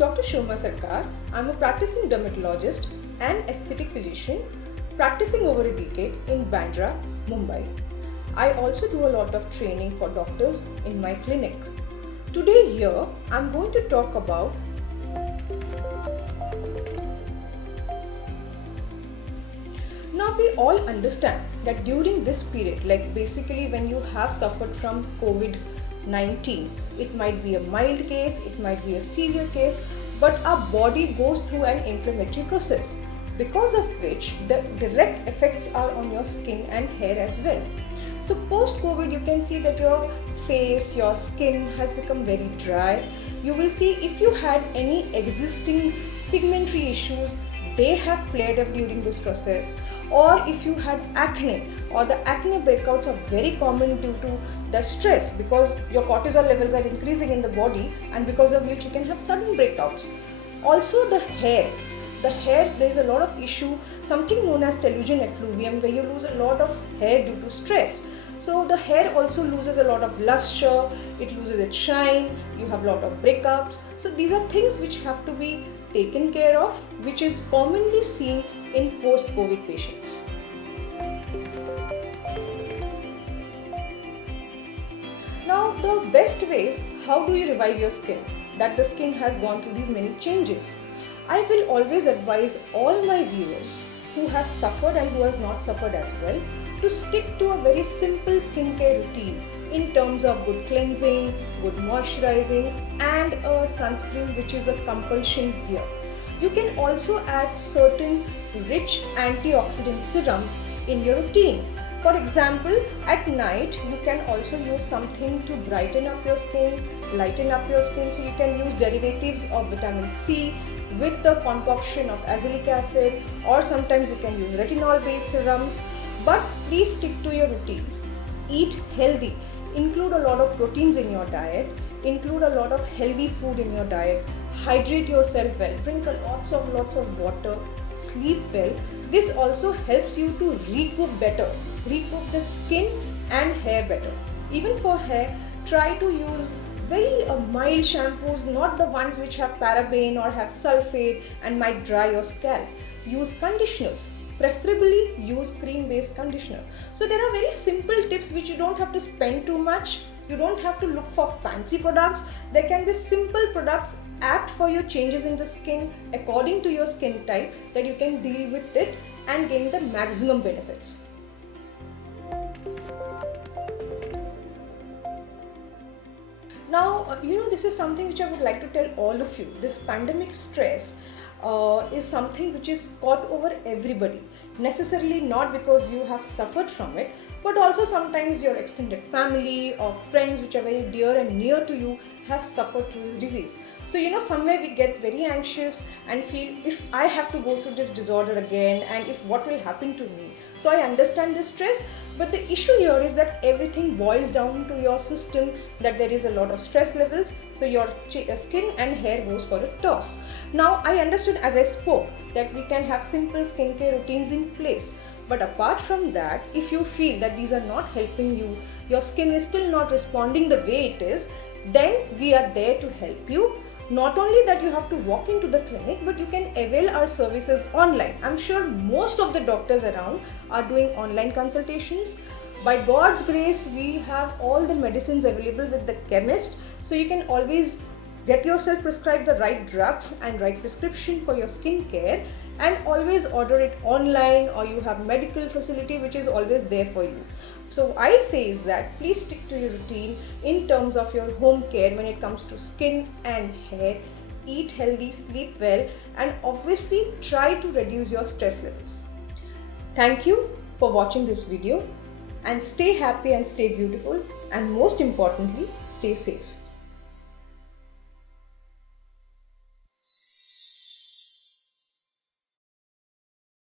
Dr. Shoma Sarkar. I'm a practicing dermatologist and aesthetic physician practicing over a decade in Bandra, Mumbai. I also do a lot of training for doctors in my clinic. Today here I'm going to talk about Now we all understand that during this period, like basically when you have suffered from COVID-19, it might be a mild case, it might be a severe case, but our body goes through an inflammatory process, because of which the direct effects are on your skin and hair as well. So post-COVID, you can see that your face, your skin has become very dry. You will see if you had any existing pigmentary issues, they have flared up during this process. Or if you had acne, or the acne breakouts are very common due to the stress, because your cortisol levels are increasing in the body, and because of which you can have sudden breakouts. Also the hair, there is a lot of issue, something known as telogen effluvium, where you lose a lot of hair due to stress. So the hair also loses a lot of luster, it loses its shine, you have a lot of breakups. So these are things which have to be taken care of, which is commonly seen in post-COVID patients. Now the best ways, how do you revive your skin? That the skin has gone through these many changes. I will always advise all my viewers who have suffered and who has not suffered as well to stick to a very simple skincare routine in terms of good cleansing, good moisturizing, and a sunscreen which is a compulsion here. You can also add certain rich antioxidant serums in your routine. For example, at night you can also use something to brighten up your skin, lighten up your skin. So you can use derivatives of vitamin C with the concoction of azelaic acid, or sometimes you can use retinol based serums. But please stick to your routines. Eat healthy. Include a lot of proteins in your diet. Include a lot of healthy food in your diet. Hydrate yourself well. Drink lots of water. Sleep well. This also helps you to recoup better. Recoup the skin and hair better. Even for hair, try to use very mild shampoos, not the ones which have paraben or have sulfate and might dry your scalp. Use conditioners. Preferably use cream-based conditioner. So there are very simple tips which you don't have to spend too much. You don't have to look for fancy products. There can be simple products apt for your changes in the skin according to your skin type, that you can deal with it and gain the maximum benefits. Now, this is something which I would like to tell all of you. This pandemic stress is something which is caught over everybody. Necessarily not because you have suffered from it, but also sometimes your extended family or friends which are very dear and near to you have suffered through this disease. So somewhere we get very anxious and feel, if I have to go through this disorder again, and if what will happen to me. So I understand this stress, but the issue here is that everything boils down to your system, that there is a lot of stress levels, so your skin and hair goes for a toss. Now I understood as I spoke that we can have simple skincare routines in place. But apart from that, if you feel that these are not helping you, your skin is still not responding the way it is, then we are there to help you. Not only that you have to walk into the clinic, but you can avail our services online. I'm sure most of the doctors around are doing online consultations. By God's grace, we have all the medicines available with the chemist, so you can always get yourself prescribed the right drugs and right prescription for your skin care, and always order it online, or you have medical facility which is always there for you. So I say is that please stick to your routine in terms of your home care when it comes to skin and hair. Eat healthy, sleep well, and obviously try to reduce your stress levels. Thank you for watching this video, and stay happy and stay beautiful, and most importantly, stay safe.